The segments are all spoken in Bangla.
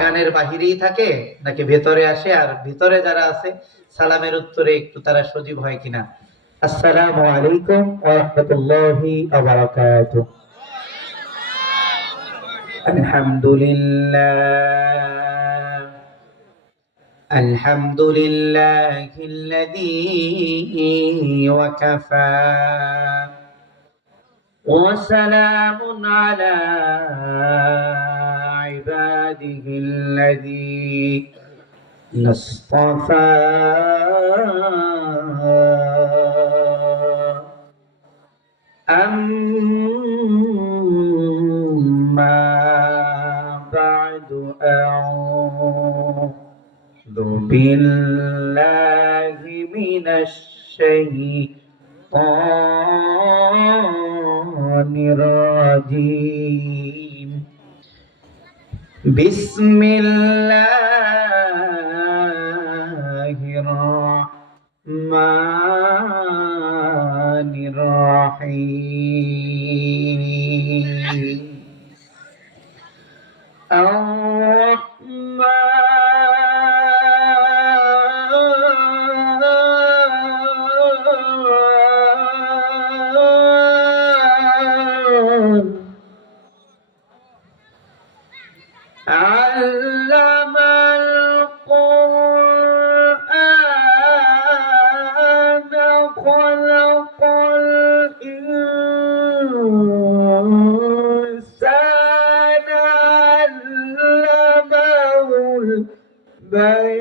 গানের বাহিরেই থাকে নাকি ভেতরে আসে, আর ভিতরে যারা আছে সালামের উত্তরে একটু তারা সজীব হয় কিনা। আসসালামু আলাইকুম ওয়া রাহমাতুল্লাহি ওয়া বারাকাতুহু। আলহামদুলিল্লাহ আলহামদুলিল্লাহিল্লাযী ওয়া কাফা ওয়া সালামুন আলা ইবাদিহিল্লাযী اصطفى أما بعد أعوذ بالله من الشيطان الرجيم بسم الله الرحمن الرحيم الرحمن علم القرآن خلق الإنسان علمه البيان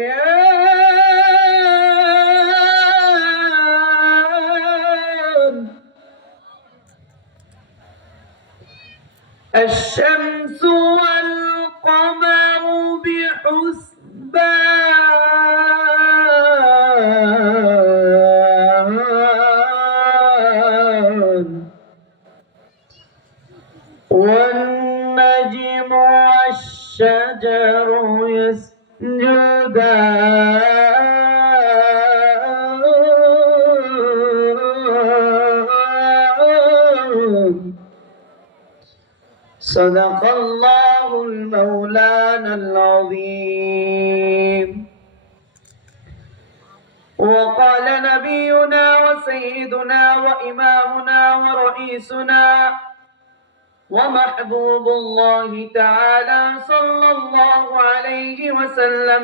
الشمس والقمر بحسبان والنجم والشجر يسجدان صدق الله المولانا العظيم. وقال نبينا وسيدنا وإمامنا ورئيسنا ومحبوب الله تعالى صلى الله عليه وسلم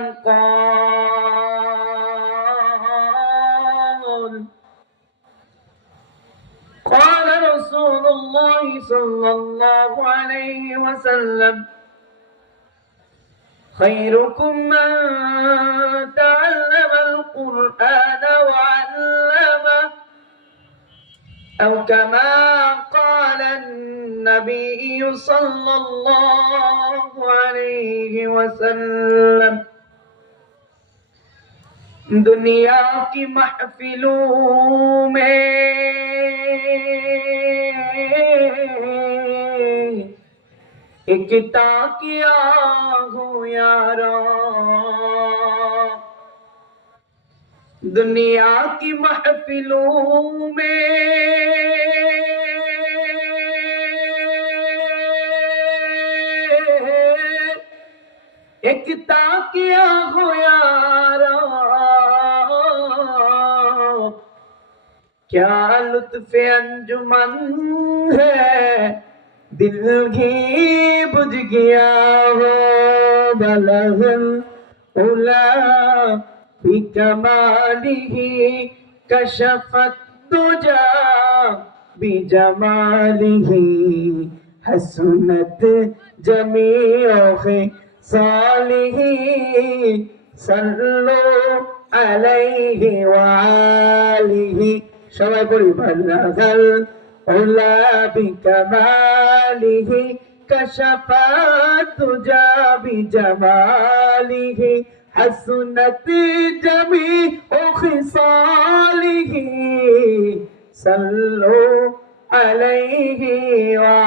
قال رسول الله صلى الله عليه وسلم خيركم من تعلم القرآن وعلمه أو كما قال النبي صلى الله عليه وسلم दुनिया की महफिलों में एक ताकिया हो यारा, दुनिया की महफिलों में एक ताकिया हो यारा, क्या लुत्फ़ अंजुमन है दिल घी बुझ गया हो बलगल उला बिकमालिही कशफत दुजा बिजमालिही हसनत जमीओ सालिही सल्लु अलैहि वालिही সবাই পড়ি বালাগাল উলা বিকামালিহি কাশাফাত তুজা বিজামালিহি হাসনাত জামিউ খিসালিহি সাল্লু আলাইহি ওয়া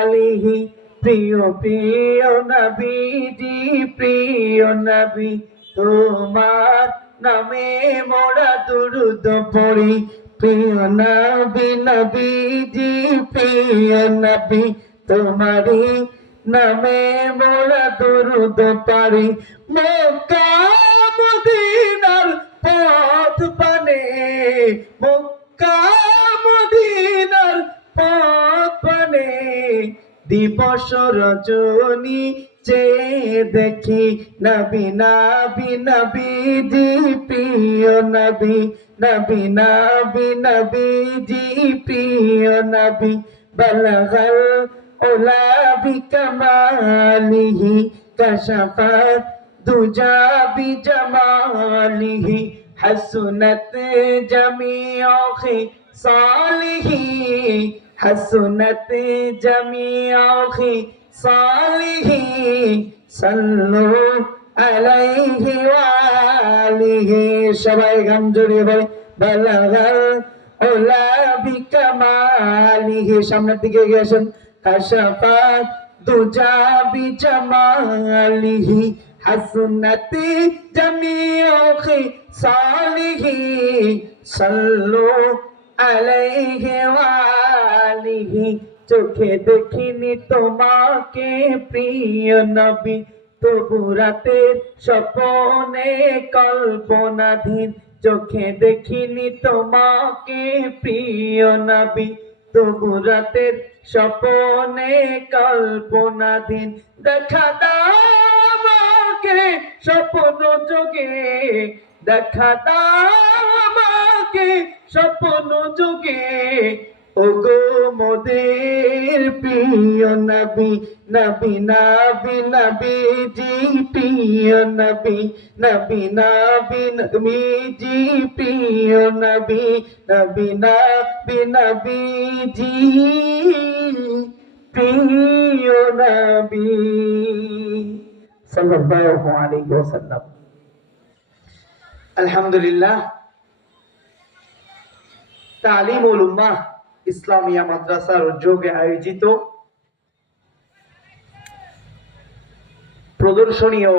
আলিহি। প্রিয় প্রিয় নবীজি প্রিয় নবী তোমার নামে মোরা দুরূদ পড়ি, প্রিয় নবী নবীজি প্রিয় নবী তোমারি নামে মোরা দরুদ পারি মক্কা মদিনার পথ পানে মক্কা মদিনার পথ পানে দিবস রজনী চেয়ে দেখি নবী নবী নবীজি প্রিয় নবী নবী নবী নবীজি প্রিয় নবী বলগল ওলা বিকমালিহি কশফত দুজা বিজমালিহি হসনত জমিউ খিসালিহি हसनत जमीअ सालिही सल्लु अलैहि वालिही সবাই গান জড়িয়ে বলে বালাগাল ওলা বিকামালিহি সামনের দিকে এগিয়ে আসুন কাশাফাত দুজা বিজামালিহি হাসনাত জামিউ খিসালিহি সাল্লু আলাইহি ওয়ালিহি চোখে দেখিনি তোমাকে প্রিয় নবী তবু রাতের স্বপ্নে কল্পনাধীন চোখে দেখিনি তোমাকে প্রিয় নবী তবু রাতের স্বপ্নে কল্পনাধীন দেখা দাও আমাকে স্বপ্ন যোগে দেখা দাও আমাকে স্বপ্ন যোগে ওগো মোদের প্রিয় নবী নবী নবী নবীজি প্রিয় নবী নবী নবী নবীজি প্রিয় নবী নবী নবী নবীজি প্রিয় নবী সাল্লাল্লাহু আলাইহি ওয়াসাল্লাম। আলহামদুলিল্লাহ, তালিমুল উম্মাহ ইসলামিয়া মাদ্রাসার উদ্যোগে আয়োজিত প্রদর্শনী ও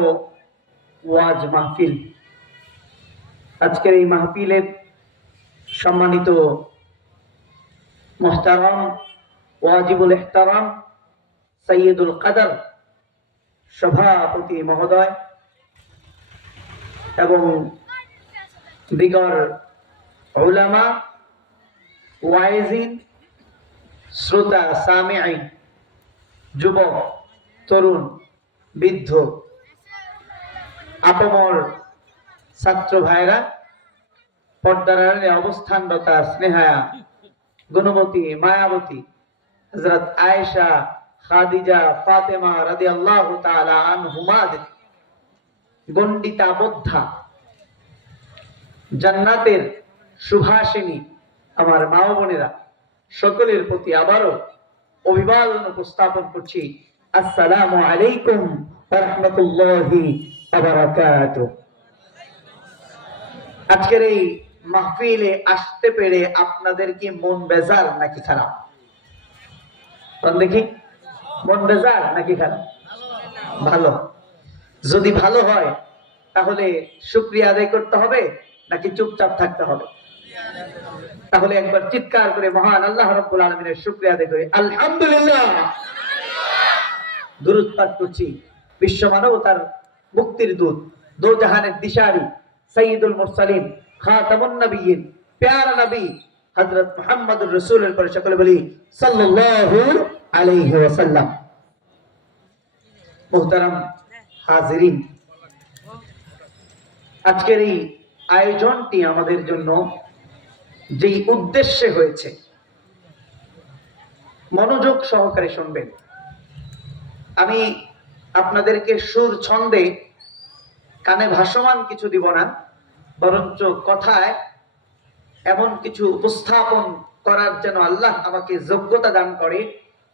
ওয়াজ মাহফিল, আজকের এই মাহফিলের সম্মানিত মুহতারাম ওয়াজিবুল ইহতারাম সৈয়দুল কদর সভাপতি মহোদয় এবং দিগর উলামা ওয়াইজিন শ্রোতা সামিঈন যুবক তরুণ বৃদ্ধ আপামর ছাত্র ভাইরা পর্দার আড়ালে অবস্থানরতা স্নেহায়া গুণবতী মায়াবতী হযরত আয়েশা খাদিজা ফাতেমা রাদিয়াল্লাহু তাআলা আনহুমাদের গণ্ডিতা বোদ্ধা জান্নাতের সুভাষিনী আমার মা ও বোনেরা সকলের প্রতি আবারও অভিবাদন উপস্থাপন করছি। আসসালামু আলাইকুম ওয়া রাহমাতুল্লাহি ওয়া বারাকাতুহু। আজকের এই মাহফিলে আসতে পেরে আপনাদের কি মন বেজার নাকি খারাপ? দেখি, মন বেজার নাকি খারাপ? ভালো। যদি ভালো হয় তাহলে শুকরিয়া আদায় করতে হবে নাকি চুপচাপ থাকতে হবে? তাহলে একবার চিৎকার করে মহান আল্লাহ রাব্বুল আলামিনের শুকরিয়া আদায় করি, আলহামদুলিল্লাহ। দুরূদ পাঠ করছি বিশ্ব মানবতার মুক্তির দূত, দো জাহানের দিশারি, সাইয়্যিদুল মুরসালিন, খাতামুন নবিয়্যিন, প্যারা নবী হযরত মুহাম্মদুর রাসূলের পরে সকলে বলি সাল্লাল্লাহু আলাইহি ওয়াসাল্লাম। মুহতারাম হাজিরিন, আজকের এই আয়োজনটি আমাদের জন্য যেই উদ্দেশ্যে হয়েছে মনোযোগ সহকারে শুনবেন। আমি আপনাদেরকে সুর ছন্দে কানে ভাসমান কিছু দিব না, বরঞ্চ কথায় এমন কিছু উপস্থাপন করার যেন আল্লাহ আমাকে যোগ্যতা দান করে,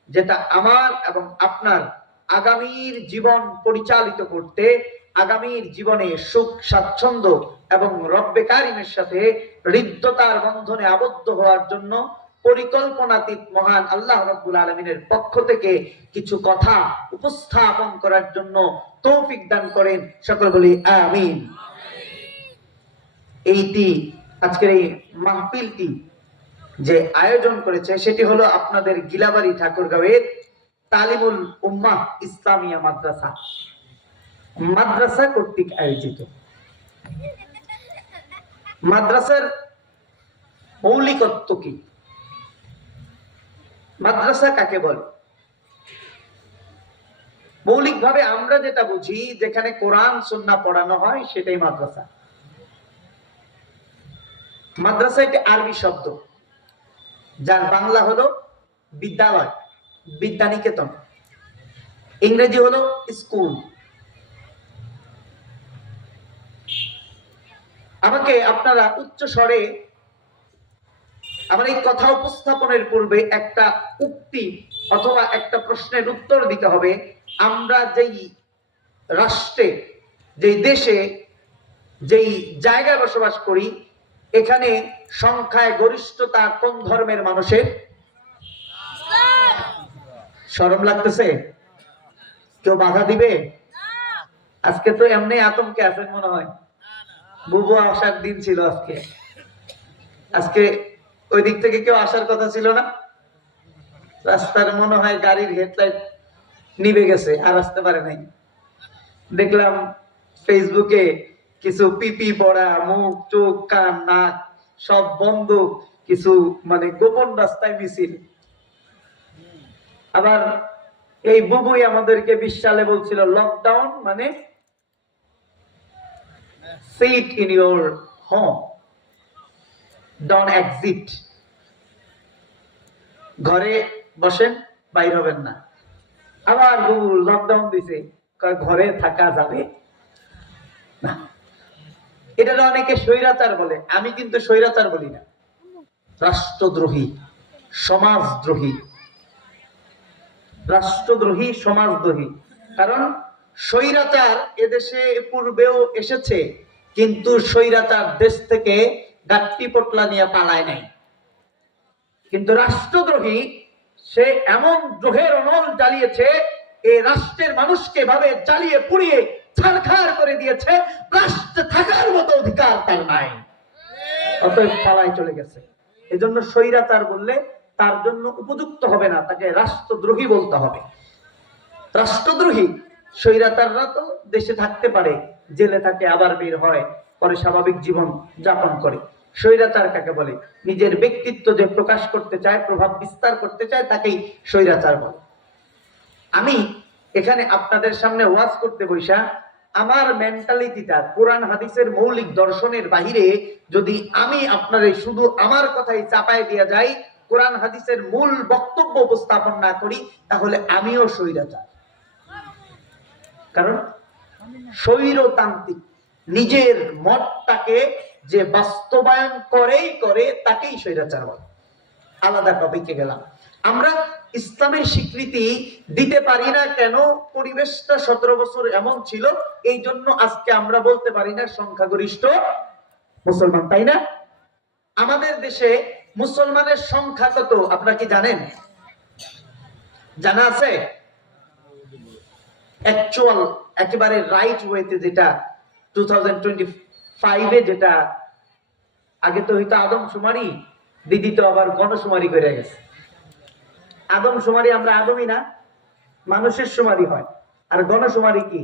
যেটা আমার এবং আপনার আগামীর জীবন পরিচালিত করতে, আগামীর জীবনে সুখ স্বাচ্ছন্দ্য এবং রব্বে কারিমের সাথে হৃদ্যতার বন্ধনে আবদ্ধ হওয়ার জন্য পরিকল্পনাতীত মহান আল্লাহ রাব্বুল আলামিনের পক্ষ থেকে কিছু কথা উপস্থাপন করার জন্য তৌফিক দান করেন। সকলে বলি আমিন। এইটি আজকের এই মাহফিলটি যে আয়োজন করেছে সেটি হলো আপনাদের গিলাবাড়ি ঠাকুরগাঁওয়ের তালিমুল উম্মাহ ইসলামিয়া মাদ্রাসা, মাদ্রাসা কর্তৃক আয়োজিত। মাদ্রাসার মৌলিকত্ব কি? মাদ্রাসা কাকে বলে? মৌলিকভাবে আমরা যেটা বুঝি, যেখানে কোরআন সুন্নাহ পড়ানো হয় সেটাই মাদ্রাসা। মাদ্রাসা একটি আরবি শব্দ, যার বাংলা হলো বিদ্যালয়, বিদ্যানিকেতন। ইংরেজি হলো স্কুল। আমাকে আপনারা উচ্চ স্বরে আমার এই কথা উপস্থাপনের পূর্বে একটা উক্তি অথবা একটা প্রশ্নের উত্তর দিতে হবে। আমরা যেই রাষ্ট্রে, যেই দেশে, যেই জায়গায় বসবাস করি, এখানে সংখ্যায় গরিষ্ঠতা কোন ধর্মের মানুষের? শরম লাগতেছে? কেউ বাধা দিবে? আজকে তো এমনি আতঙ্কে আছেন মনে হয়। বুবু আসার দিন ছিল আজকে। আজকে ওই দিক থেকে কেউ আসার কথা ছিল না। রাস্তার মনে হয় গাড়ির হেডলাইট নিভে গেছে, আর আসতে পারে নাই। দেখলাম ফেসবুকে কিছু পিপি পড়া, মুখ চোখ কান নাক সব বন্ধ, কিছু মানে গোপন রাস্তায় মিছিল। আবার এই বুবুই আমাদেরকে 20 সালে বলছিল লকডাউন মানে sit in your home, don't exit, ঘরে বসেন, বাইর হবেন না। আবার বুবু লকডাউন দিছে, ঘরে থাকা যাবে না। এটা অনেকে স্বৈরাচার বলে, আমি কিন্তু স্বৈরাচার বলি না, রাষ্ট্রদ্রোহী, সমাজদ্রোহী। রাষ্ট্রদ্রোহী, সমাজদ্রোহী। কারণ স্বৈরাচার এদেশে পূর্বেও এসেছে, কিন্তু স্বৈরাচার দেশ থেকে গাট্টি পোটলা নিয়ে পালায় নাই। কিন্তু রাষ্ট্রদ্রোহী সে এমন দ্রোহের অনল জ্বালিয়েছে, এই রাষ্ট্রের মানুষকে ভাবে জ্বালিয়ে পুড়িয়ে ছারখার করে দিয়েছে। রাষ্ট্র থাকার মতো অধিকার তার নাই, অতএব পালায় চলে গেছে। এজন্য স্বৈরাচার বললে তার জন্য উপযুক্ত হবে না, তাকে রাষ্ট্রদ্রোহী বলতে হবে। রাষ্ট্রদ্রোহী স্বৈরাচাররা তো দেশে থাকতে পারে, জেলে থাকে, আবার বের হয়, পরে স্বাভাবিক জীবন যাপন করে। স্বৈরাচার কাকে বলে? নিজের ব্যক্তিত্ব যে প্রকাশ করতে চায়, প্রভাব বিস্তার করতে চায়, তাকেই স্বৈরাচার বলে। আমি এখানে আপনাদের সামনে ওয়াজ করতে বৈশা আমার মেন্টালিটিটা কোরআন হাদিসের মৌলিক দর্শনের বাহিরে যদি আমি আপনার শুধু আমার কথাই চাপায় দিয়ে যাই, কোরআন হাদিসের মূল বক্তব্য উপস্থাপন না করি, তাহলে আমিও স্বৈরাচার। কারণ স্বৈরতান্ত্রিক নিজের মতটাকে যে বাস্তবায়ন করেই করে, তাকেই স্বৈরাচার বলে। আলাদা টপিকে গেলাম। আমরা ইসলামের স্বীকৃতি দিতে পারি না কেন? পরিবেশটা 17 বছর এমন ছিল, এই জন্য আজকে আমরা বলতে পারি না সংখ্যাগরিষ্ঠ মুসলমান, তাই না? আমাদের দেশে মুসলমানের সংখ্যা কত আপনারা কি জানেন? জানা আছে? অ্যাকচুয়াল একেবারে রাইট ওয়েতে যেটা 2025-এ, যেটা আগে তো হইতো আদমশুমারি, দিদি তো আবার গণশুমারি করে গেছে। আদমশুমারি আমরা আদমই না, মানুষের শুমারি হয়। আর গণশুমারি কি?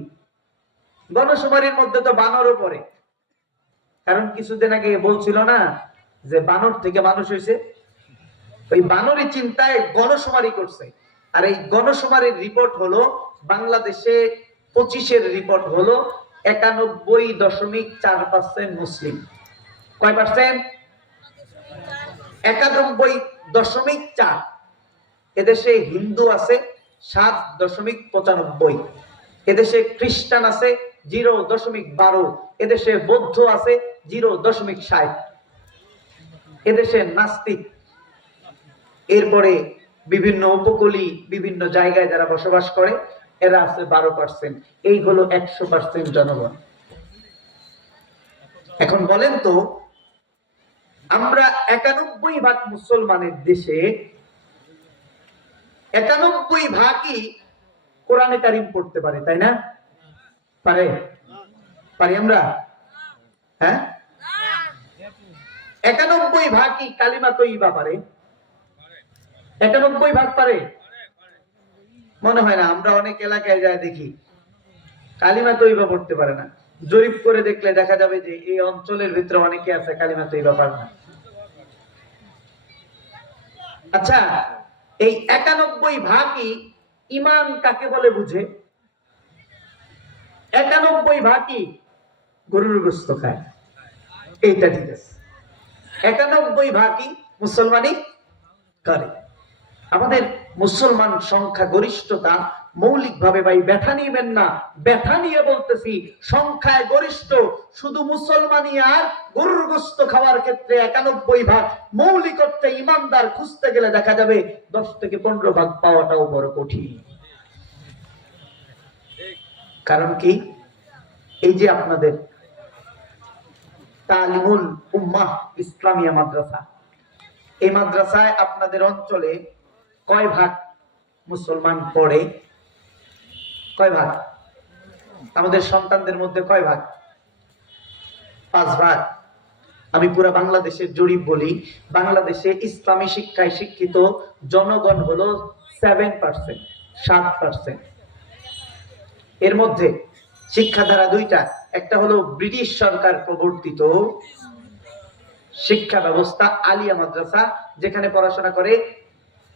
গণশুমারির মধ্যে তো বানরও পড়ে। কারণ কিছুদিন আগে বলছিল না যে বানর থেকে মানুষ হয়েছে, ওই বানরই চিন্তায় গণশুমারি করছে। আর এই গণশুমারির রিপোর্ট হলো বাংলাদেশে 25-এর রিপোর্ট হলো 91.4% মুসলিম। কয় পার্সেন্ট? 91.4। এদেশে হিন্দু আছে 7.95, এদেশে খ্রিস্টান আছে 0.12, এদেশে বৌদ্ধ আছে 0.60, এদেশে নাস্তিক, এরপরে বিভিন্ন উপকূলী বিভিন্ন জায়গায় যারা বসবাস করে এরা আছে 12%। এই হলো 100% জনগণ। এখন বলেন তো, আমরা 91% মুসলমানের দেশে 91%ই কোরআনে কারিম পড়তে পারে, তাই না? পারে? পারি আমরা? হ্যাঁ, 91%ই কালিমা তৈয়বা পারে। 91% পারে। মনে হয় না। আমরা অনেক এলাকায় যায় দেখি কালিমা তৈবা পড়তে পারে না। জরিপ করে দেখলে দেখা যাবে যে এই অঞ্চলের ভিতরে অনেকে আছে কালিমা তৈবা পারে না। আচ্ছা, এই 91 ভাগই ইমান কাকে বলে বুঝে? 91 ভাগই গরুর গোশত খায়, এইটা ঠিক আছে। 91 ভাগই মুসলমানই করে। আমাদের মুসলমান সংখ্যা গরিষ্ঠতা মৌলিকভাবে ভাই ব্যথা নিবেন না, ব্যথা নিয়ে বলতেছি সংখ্যায় গরিষ্ঠ শুধু মুসলমানই। আর গরুর গোশত খাওয়ার ক্ষেত্রে 91 ভাগ মৌলিক অর্থে ইমানদার খুঁজতে গেলে দেখা যাবে 10 থেকে 15 ভাগ পাওয়াটাও বড় কঠিন। কারণ কি? এই যে আপনাদের তালিমুল উম্মাহ ইসলামিয়া মাদ্রাসা, এই মাদ্রাসায় আপনাদের অঞ্চলে কয় ভাগ মুসলমান পড়ে? কয় ভাগ? আমাদের সন্তানদের মধ্যে কয় ভাগ? 5 ভাগ। আমি পুরো বাংলাদেশের জরিপ বলি, বাংলাদেশে ইসলামী শিক্ষায় শিক্ষিত জনগণ হলো 7%, 7%। এর মধ্যে শিক্ষাধারা দুইটা, একটা হলো ব্রিটিশ সরকার প্রবর্তিত শিক্ষা ব্যবস্থা আলিয়া মাদ্রাসা, যেখানে পড়াশোনা করে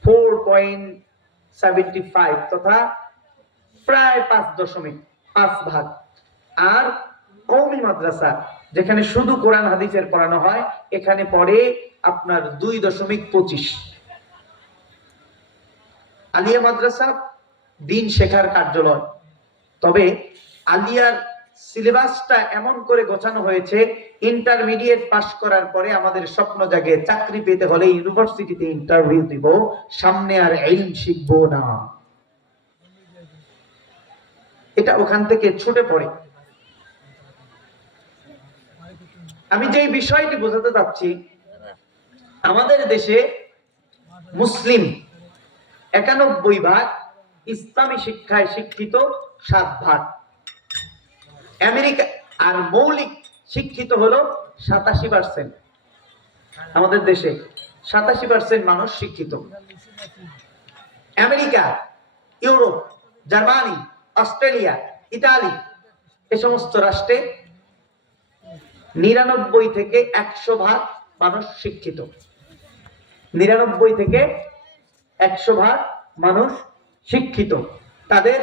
4.75 তথা প্রায় 5.5 ভাগ। আর কওমি মাদ্রাসা, যেখানে শুধু কোরআন হাদিসের পড়ানো হয়, এখানে পড়ে আপনার 2.25। আলিয়া মাদ্রাসা দিন শেখার কার্যালয়, তবে আলিয়ার সিলেবাসটা এমন করে গোছানো হয়েছে, ইন্টারমিডিয়েট পাস করার পরে আমাদের স্বপ্ন জাগে চাকরি পেতে হলে ইউনিভার্সিটিতে ইন্টারভিউ দিব, সামনে আর ইলম শিখবো না। এটা ওখান থেকে ছুটে পড়ে। আমি যে বিষয়টি বোঝাতে চাচ্ছি, আমাদের দেশে মুসলিম 91 ভাগ, ইসলামী শিক্ষায় শিক্ষিত 7 ভাগ। আমেরিকা আর মৌলিক শিক্ষিত হলো 87%। আমাদের দেশে 87% মানুষ শিক্ষিত। America, Europe, Germany, Australia, Italy, এই সমস্ত রাষ্ট্রে 99 থেকে 100 ভাগ মানুষ শিক্ষিত। 99 থেকে 100 ভাগ মানুষ শিক্ষিত। তাদের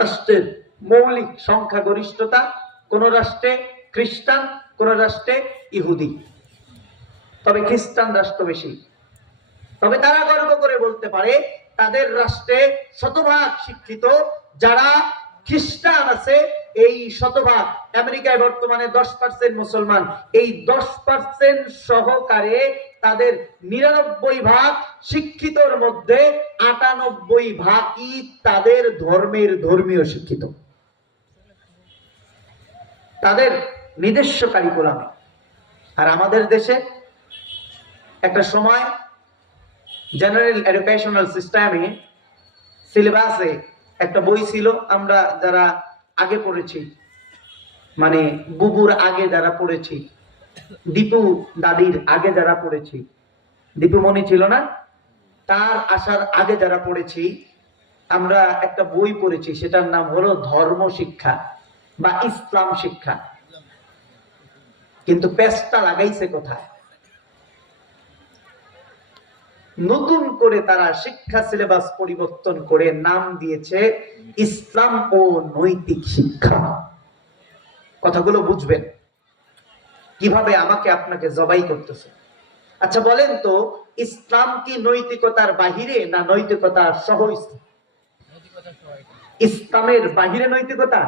রাষ্ট্রের মৌলিক সংখ্যাগরিষ্ঠতা, কোন রাষ্ট্রে খ্রিস্টান, কোন রাষ্ট্রে ইহুদি, তবে খ্রিস্টান রাষ্ট্র বেশি। তবে তারা গর্ব করে বলতে পারে তাদের রাষ্ট্রে শতভাগ শিক্ষিত যারা খ্রিস্টান আছে, এই শতভাগ। আমেরিকায় বর্তমানে 10% মুসলমান, এই 10% সহকারে তাদের 99 ভাগ শিক্ষিতর মধ্যে 98 ভাগই তাদের ধর্মের ধর্মীয় শিক্ষিত, তাদের নিজস্ব কারিকুলামে। আর আমাদের দেশে একটা সময় জেনারেল এডুকেশনাল সিস্টেমে সিলেবাসে একটা বই ছিল, আমরা যারা আগে পড়েছি, মানে বুবুর আগে যারা পড়েছি, দীপু দাদির আগে যারা পড়েছি, দীপু মনি ছিল না, তার আসার আগে যারা পড়েছি, আমরা একটা বই পড়েছি, সেটার নাম হলো ধর্ম শিক্ষা বা ইসলাম শিক্ষা। কিন্তু পেস্টটা লাগাইছে কোথায়? নতুন করে তারা শিক্ষা সিলেবাস পরিবর্তন করে নাম দিয়েছে ইসলাম ও নৈতিক শিক্ষা। কথাগুলো বুঝবেন কিভাবে আমাকে আপনাকে জবাই করতেছে। আচ্ছা বলেন তো, ইসলাম কি নৈতিকতার বাহিরে না নৈতিকতার সহ? ইসলামের বাহিরে নৈতিকতা?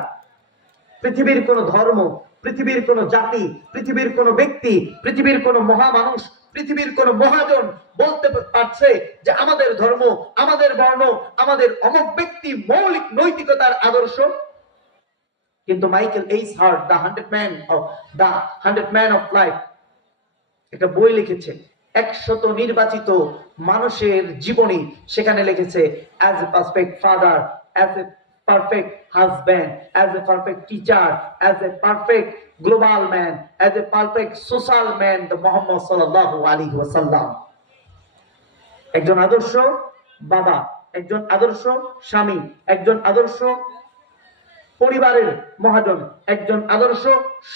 পৃথিবীর কোন ধর্ম, পৃথিবীর কোন জাতি, পৃথিবীর কোন ব্যক্তি, পৃথিবীর কোন মহামানুষ, পৃথিবীর কোন মহাজন বলতে পারছে যে আমাদের ধর্ম, আমাদের বর্ণ, আমাদের অমুক ব্যক্তি মৌলিক নৈতিকতার আদর্শ? কিন্তু Michael H heart, the 100 man of life, একটা বই লিখেছে 100 নির্বাচিত মানুষের জীবনী। সেখানে লিখেছে as a perfect father, as a perfect husband, as a perfect teacher, as a perfect global man, as a perfect social man, the Muhammad sallallahu alaihi wasallam। একজন আদর্শ বাবা, একজন আদর্শ স্বামী, একজন আদর্শ পরিবারের মহাজন, একজন আদর্শ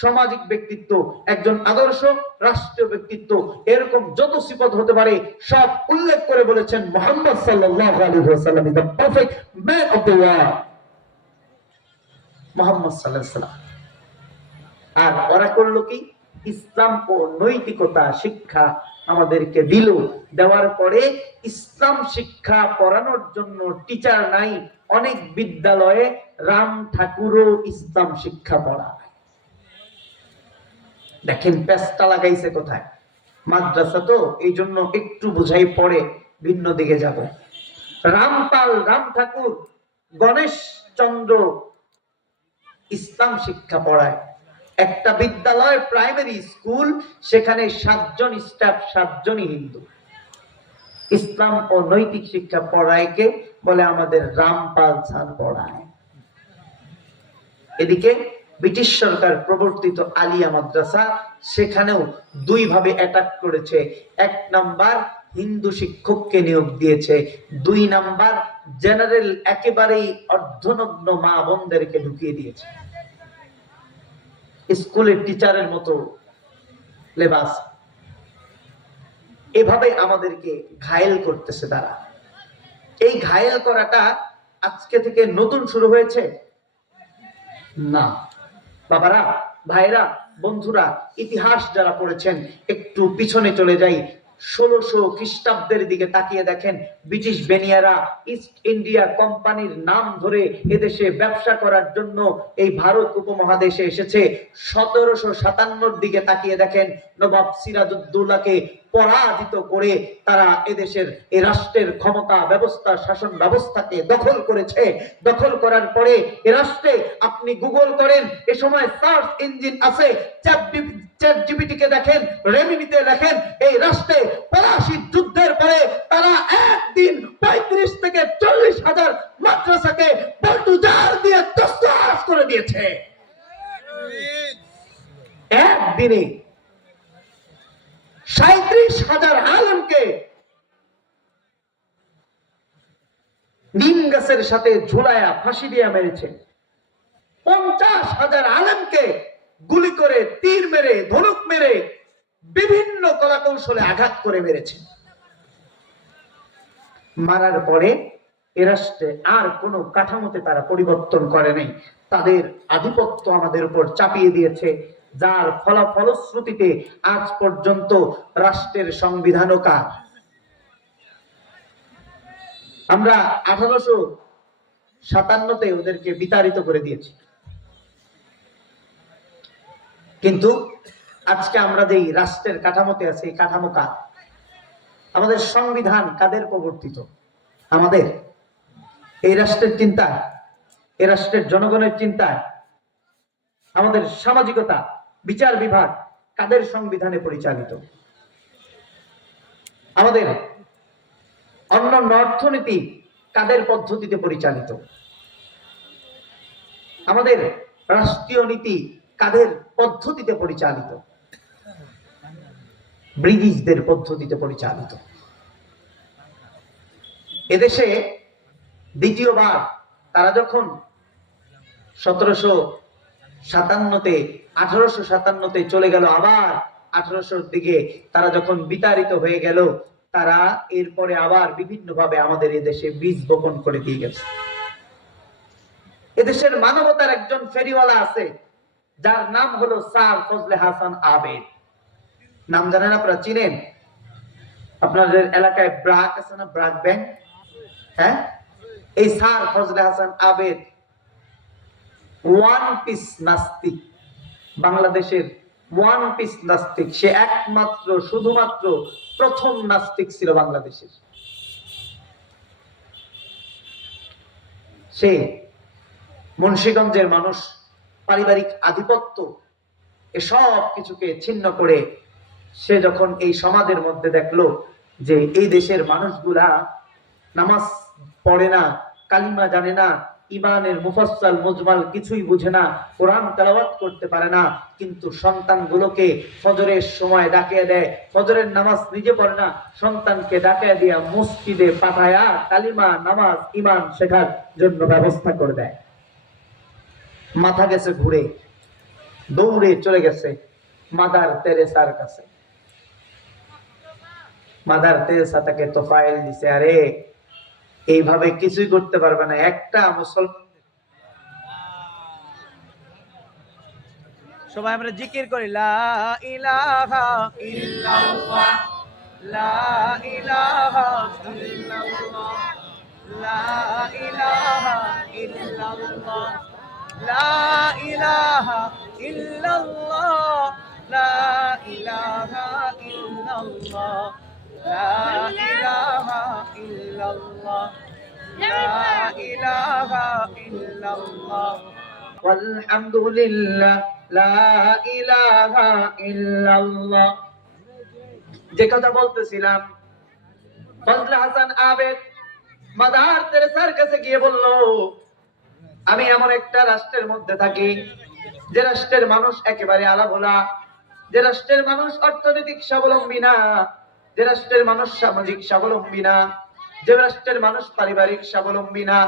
সামাজিক ব্যক্তিত্ব, একজন আদর্শ রাষ্ট্রীয় ব্যক্তিত্ব, এরকম যত সিফত হতে পারে সব উল্লেখ করে বলেছেন মুহাম্মদ সাল্লাল্লাহু আলাইহি ওয়াসাল্লাম is the perfect man of the world. Muhammad সাল্লাল্লাহু আলাইহি ওয়াসাল্লাম। আর ওরা করলো কি? ইসলাম ও নৈতিকতা শিক্ষা আমাদেরকে দিল। দেওয়ার পরে ইসলাম শিক্ষা পড়ানোর জন্য টিচার নাই। অনেক বিদ্যালয়ে রাম ঠাকুরও ইসলাম শিক্ষা পড়ায়। দেখেন পেস্তা লাগাইছে কোথায়? মাদ্রাসা তো এই জন্য একটু বুঝাই পড়ে ভিন্ন দিকে যাব। রামপাল, রাম ঠাকুর, গণেশ চন্দ্র ইসলাম শিক্ষা পড়ায়। একটা বিদ্যালয়, প্রাইমারি স্কুল, সেখানে 7 জন স্টাফ, 7 জনই হিন্দু। ইসলাম ও নৈতিক শিক্ষা পড়ায় কে? বলে আমাদের রামপাল স্যার পড়ায়। এদিকে ব্রিটিশ সরকার প্রবর্তিত আলিয়া মাদ্রাসা, সেখানেও দুই ভাবে অ্যাটাক করেছে। 1 নাম্বার হিন্দু শিক্ষককে নিয়োগ দিয়েছে, 2 নাম্বার জেনারেল একেবারেই অর্ধনগ্ন মা বোনদেরকে ঢুকিয়ে দিয়েছে। স্কুলের টিচারের মতো লেবাস। এভাবে আমাদেরকে ঘায়েল করতেছে তারা। এই ঘায়েল করাটা আজকে থেকে নতুন শুরু হয়েছে না। বাবারা, ভাইরা, বন্ধুরা, ইতিহাস যারা পড়েছেন একটু পিছনে চলে যাই। 1600 খ্রিস্টাব্দের দিকে তাকিয়ে দেখেন, ব্রিটিশ বেনিয়ারা ইস্ট ইন্ডিয়া কোম্পানির নাম ধরে এদেশে ব্যবসা করার জন্য এই ভারত উপমহাদেশে এসেছে। 1757 দিকে তাকিয়ে দেখেন, নবাব সিরাজউদ্দৌলাকে পরাজিত করে তারা এদেশের এই রাষ্ট্রের ক্ষমতা ব্যবস্থা, শাসন ব্যবস্থাকে দখল করেছে। দখল করার পরে এ রাষ্ট্রে আপনি গুগল করেন, এ সময় সার্চ ইঞ্জিন আছে, চ্যাট জিপিটি কে দেখেন, রেমিনিতে দেখেন, এই রাষ্ট্রে ৮৫ যুদ্ধের পরে তারা একদিন ৩৫ থেকে ৪০,০০০ মাদ্রাসাকে বল্টুজার দিয়ে তসনস করে দিয়েছে। একদিনে ৩৭,০০০ আলেমকে নিম গাছের সাথে ঝুলায়া ফাঁসি দিয়ে মেরেছে। ৫০,০০০ আলেমকে গুলি করে, তীর মেরে, ধনুক মেরে, বিভিন্ন কলাকৌশলে আঘাত করে মেরেছে। মারার পরে এ রাষ্ট্রে আর কোনো কাঠামোতে তারা পরিবর্তন করে নাই। তাদের আধিপত্য আমাদের উপর চাপিয়ে দিয়েছে, যার ফলশ্রুতিতে আজ পর্যন্ত রাষ্ট্রের সংবিধানও কার? আমরা 1857-তে ওদেরকে বিতাড়িত করে দিয়েছি। কিন্তু আজকে আমরা যেই রাষ্ট্রের কাঠামোতে আছি, এই কাঠামো কার? আমাদের সংবিধান কাদের প্রবর্তিত? আমাদের। এই রাষ্ট্রের চিন্তায়, এই রাষ্ট্রের জনগণের চিন্তায়, আমাদের সামাজিকতা, বিচার বিভাগ কাদের সংবিধানে পরিচালিত? আমাদের অন্যান্য অর্থনীতি কাদের পদ্ধতিতে পরিচালিত? আমাদের রাষ্ট্রীয় নীতি কাদের পদ্ধতিতে পরিচালিত? ব্রিটিশদের পদ্ধতিতে পরিচালিত। এদেশে দ্বিতীয়বার তারা যখন 1857-তে চলে গেল, আবার 1800-র দিকে তারা যখন বিতাড়িত হয়ে গেল, তারা এরপরে আবার বিভিন্নভাবে আমাদের এদেশে বীজ বপন করে দিয়ে গেছে। এদেশের মানবতার একজন ফেরিওয়ালা আছে, যার নাম হলো স্যার ফজলে হাসান আবেদ। নাম জানেন আপনারা? চিনেন? আপনাদের এলাকায় ব্রাক আছে না, ব্রাক ব্যাংক? হ্যাঁ, এই স্যার ফজলে হাসান আবেদ ওয়ান পিস নাস্তিক, বাংলাদেশের ওয়ান পিস নাস্তিক। সে একমাত্র, শুধুমাত্র প্রথম নাস্তিক ছিল বাংলাদেশের। সে মুন্সিগঞ্জের মানুষ, পারিবারিক আধিপত্য, এসব কিছুকে ছিন্ন করে সে যখন এই সমাজের মধ্যে দেখলো যে এই দেশের মানুষগুলা নামাজ পড়ে না, কালিমা জানে না, ইমানের মুফাসসাল মুজমাল কিছুই বুঝে না, কোরআন তেলাওয়াত করতে পারে না, কিন্তু সন্তানগুলোকে ফজরের সময় ডাকিয়ে দেয়, ফজরের নামাজ নিজে পড়ে না, সন্তানকে ডাকিয়ে দিয়া মসজিদে পাঠায়া কালিমা নামাজ ইমান শেখার জন্য ব্যবস্থা করে দেয়। মাথা গেছে ঘুরে, দৌড়ে চলে গেছে মাদার তেরেসার কাছে। মাদার তেরেসা তাকে তোফায়েল দিছে, আরে এইভাবে কিছুই করতে পারবে না, একটা মুসলমান। সবাই আমরা জিকির করি, লা ইলাহা ইল্লাল্লাহ, লা ইলাহা ইল্লাল্লাহ, লা ইলাহা ইল্লাল্লাহ, লা ইলাহা ইল্লাল্লাহ, লা ইলাহা ইল্লাল্লাহ, লা ইলাহা ইল্লাল্লাহ, লা ইলাহা ইল্লাল্লাহ, আলহামদুলিল্লাহ, লা ইলাহা ইল্লাল্লাহ। যে কথা বলতেছিলাম, ফজলে হাসান আবেদ মাদার তেরেসার কাছে গিয়ে বলল, আমি এমন একটা রাষ্ট্রের মধ্যে থাকি যে রাষ্ট্রের মানুষ একেবারে আলাভোলা, যে রাষ্ট্রের মানুষ অর্থনৈতিক স্বাবলম্বী না, যে রাষ্ট্রের মানুষ সামাজিক স্বাবলম্বী না, যে রাষ্ট্রের মানুষ পারিবারিক স্বাবলম্বী না,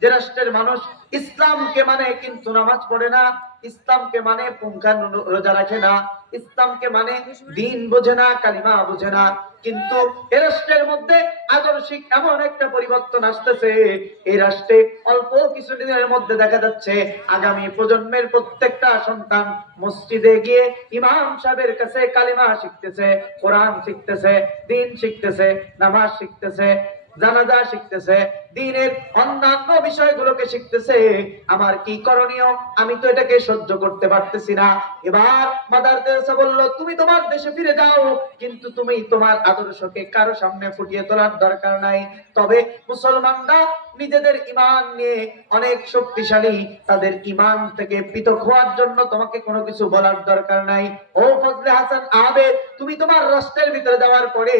যে রাষ্ট্রের মানুষ ইসলামকে মানে কিন্তু নামাজ পড়ে না, ইসলামকে মানে পুঙ্খানু রোজা রাখে না, ইসলামকে মানে দ্বীন বোঝে না, কালিমা বোঝে না, কিন্তু এই রাষ্ট্রের মধ্যে আদর্শিক এমন একটা পরিবর্তন আসতেছে, এই রাষ্ট্রে অল্প কিছুদিনের মধ্যে দেখা যাচ্ছে আগামী প্রজন্মের প্রত্যেকটা সন্তান মসজিদে গিয়ে ইমাম সাহেবের কাছে কালিমা শিখতেছে, কোরআন শিখতেছে, দ্বীন শিখতেছে, নামাজ শিখতেছে, জানাজা শিখতেছে, দ্বীনের অন্যান্য বিষয়গুলোকে শিখতেছে। আমার কি করণীয়? আমি তো এটাকে সহ্য করতে পারতেছি না। এবার মাদার তেরেসা বলল, তুমি তোমার দেশে ফিরে যাও, কিন্তু তুমি তোমার আদর্শকে কারো সামনে ফুটিয়ে তোলার দরকার নাই। তবে মুসলমানরা নিজেদের ঈমান নিয়ে অনেক শক্তিশালী, তাদের ঈমান থেকে পৃথক হওয়ার জন্য তোমাকে কোনো কিছু বলার দরকার নাই। ও ফজলে হাসান আবেদ, তুমি তোমার রাষ্ট্রের ভিতরে যাওয়ার পরে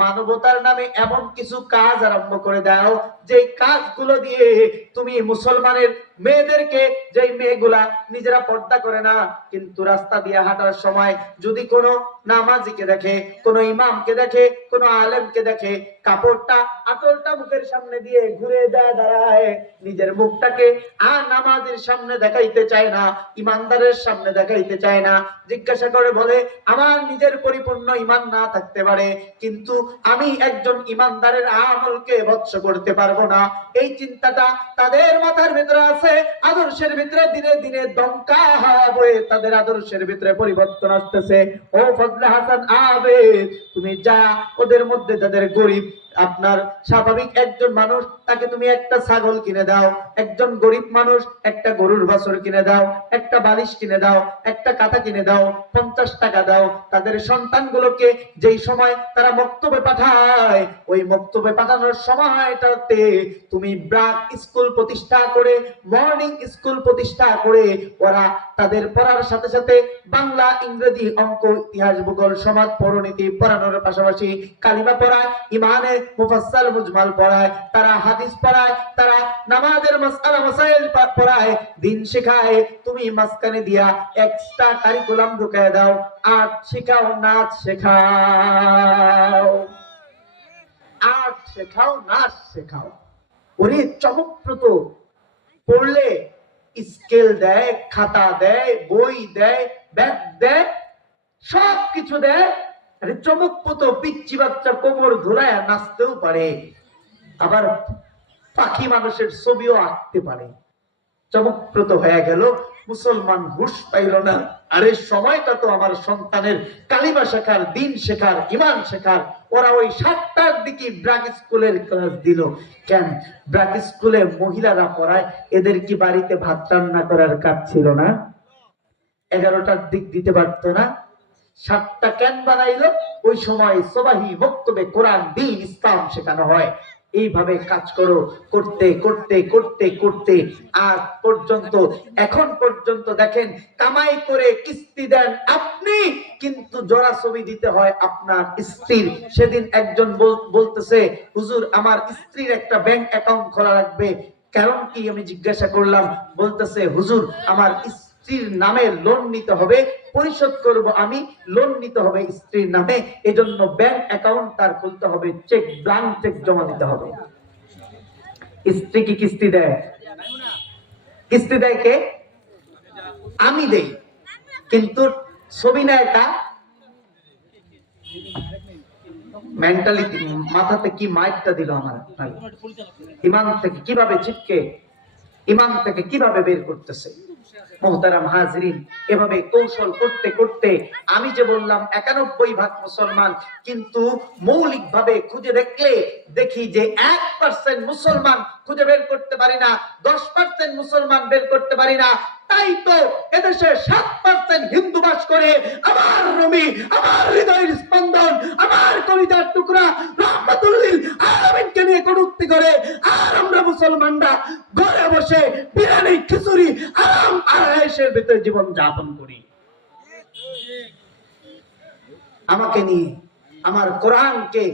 মানবতার নামে এমন কিছু কাজ আরম্ভ করে দাও, যে কাজগুলো দিয়ে তুমি মুসলমানের মেয়েদেরকে, যেই মেয়েগুলা নিজেরা পর্দা করে না, কিন্তু রাস্তা দিয়ে হাঁটার সময় যদি কোনো নামাজিকে দেখে, কোনো ইমামকে দেখে, কোনো আলেমকে দেখে, কাপড়টা আঁচলটা মুখের সামনে দিয়ে ঘুরে দাঁড়ায়, নিজের মুখটাকে নামাজের সামনে দেখাইতে চায় না, ইমানদারের সামনে দেখাইতে চায় না, জিজ্ঞাসা করে বলে, আমার নিজের পরিপূর্ণ ইমান না থাকতে পারে, কিন্তু আমি একজন ইমানদারের আমলকে ভৎস করতে পারবো না। এই চিন্তাটা তাদের মাথার ভিতরে আছে, আদর্শের ভিতরে দিনে দিনে দমকা হাওয়া বয়ে তাদের আদর্শের ভিতরে পরিবর্তন আসতেছে। ও ফজলে হাসান আবেদ, তুমি যা ওদের মধ্যে যাদের গরিব, আপনার স্বাভাবিক একজন মানুষ, তাকে তুমি একটা ছাগল কিনে দাও, একজন গরিব মানুষ একটা গরুর বাছুর কিনে দাও, একটা বালিশ কিনে দাও, একটা কাঁথা কিনে দাও, 50 টাকা দাও। তাদের সন্তানগুলোকে যেই সময় তারা মক্তবে পাঠায়, ওই মক্তবে পাঠানোর সময়টাতে তুমি ব্রাক স্কুল প্রতিষ্ঠা করে, মর্নিং স্কুল প্রতিষ্ঠা করে, ওরা তাদের পড়ার সাথে সাথে বাংলা, ইংরেজি, অঙ্ক, ইতিহাস, ভূগোল, সমাজ, পৌরনীতি পড়ানোর পাশাপাশি কালিমা পড়ায়, ইমানের মুফাসসাল মুজমাল পড়ায়, তারা হাদিস পড়ায়, তারা নামাজের মাসআলা মাসাইল পড়ায়, দ্বীন শেখায়। তুমি মাঝখানে দিয়া এক্সট্রা কারিকুলাম ঢুকায় দাও, আর্ট শেখাও, নাচ শেখাও, আর্ট শেখাও, নাচ শেখাও। ওরে চমকপ্রদ, পড়লে স্কেল দেয়, খাতা দেয়, বই দেয়, ব্যাগ দেয়, সব কিছু দেয়। আরে চমকপ্রদ, পিচ্চি বাচ্চা কোমর ধুলায় নাচতেও পারে, আবার পাখি মানুষের ছবিও আঁকতে পারে। চমকপ্রদ হয়ে গেল, মুসলমান হুঁশ পাইল না। আরে সময়টা তো আমার সন্তানের কালিমা শেখার, দ্বীন শেখার, ইমান শেখার। ওরা ওই 7টার দিকে ব্রাক স্কুলের ক্লাস দিল। কেন? ব্রাক স্কুলে মহিলারা পড়ায়, এদের কি বাড়িতে ভাত রান্না করার কাজ ছিল না? 11টার দিক দিতে পারতো না? 7টা কেন বানাইলো? ওই সময় সবাহি বক্তব্যে কোরআন, দ্বীন, ইসলাম শেখানো হয়। এইভাবে কাজ করো, করতে করতে করতে করতে আজ পর্যন্ত, এখন পর্যন্ত দেখেন, কামাই করে কিস্তি দেন আপনি, কিন্তু জোড়া ছবি দিতে হয় আপনার স্ত্রীর। সেদিন একজন বলতেছে, হুজুর আমার স্ত্রীর একটা ব্যাংক অ্যাকাউন্ট খোলা লাগবে, কারণ কি আমি জিজ্ঞাসা করলাম, বলতেছে হুজুর আমার স্ত্রীর নামে লোন নিতে হবে, পরিশোধ করব আমি, লোন নিতে হবে স্ত্রীর নামে, এজন্য ব্যাংক অ্যাকাউন্ট তার খুলতে হবে, চেক ব্ল্যাঙ্ক চেক জমা দিতে হবে। স্ত্রী কি কিস্তি দেয়? কিস্তি দেয় কে? আমি দেই, কিন্তু ছবি নেয় তা মেন্টালিটি, মাথাতে কি মাইকটা দিল আমার, ইমান থেকে কিভাবে চিপকে, ইমান থেকে কিভাবে বের করতেছে। মোহতারাম হাজরিন, এভাবে কৌশল করতে করতে আমি যে বললাম 91% মুসলমান, কিন্তু মৌলিক ভাবে খুঁজে দেখলে দেখি যে 1% মুসলমান খুঁজে বের করতে পারি না, 10% মুসলমান বের করতে পারি না। তাই তো এদেশে 7% হিন্দু বাস করে। আমার রমি, আমার হৃদয়ের স্পন্দন, আমার কলিজার টুকরা রহমাতুল লিল আলামিনকে নিয়ে কটূক্তি করে, আর আমরা মুসলমানরা ঘরে বসে বিরিয়ানি খিচুড়ি আরাম আয়েশের ভিতরে জীবন যাপন করি। আমাকে নিয়ে, আমার কোরআনকে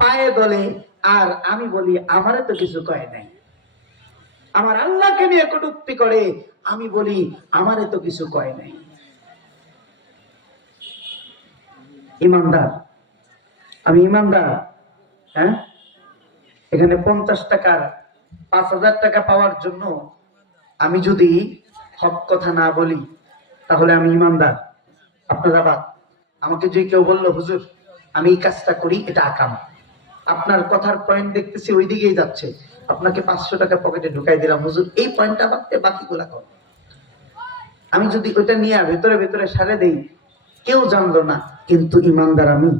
পায়ে দলে, আর আমি বলি আমারে তো কিছু কয় নাই। আমার আল্লাহকে নিয়ে কটূক্তি করে, আমি বলি আমারে তো কিছু কয় নাই। ইমানদার, আমি ইমানদার। হ্যাঁ, এখানে 50 টাকার 5000 টাকা পাওয়ার জন্য আমি যদি হক কথা না বলি, তাহলে আমি ইমানদার। আপনারা বাদ, আমাকে যে কেউ বললো হুজুর আমি এই কাজটা করি, এটা আকাম, আপনার কথার পয়েন্ট দেখতেছি ওই দিকেই যাচ্ছে, আপনাকে 500 টাকা পকেটে ঢুকাই দিলাম, হুজুর এই পয়েন্টটা বাদতে বাকিগুলা কর। আমি যদি ওইটা নিয়ে ভেতরে ভেতরে সারে দেই, কেউ জানলো না, কিন্তু ইমানদার আমি,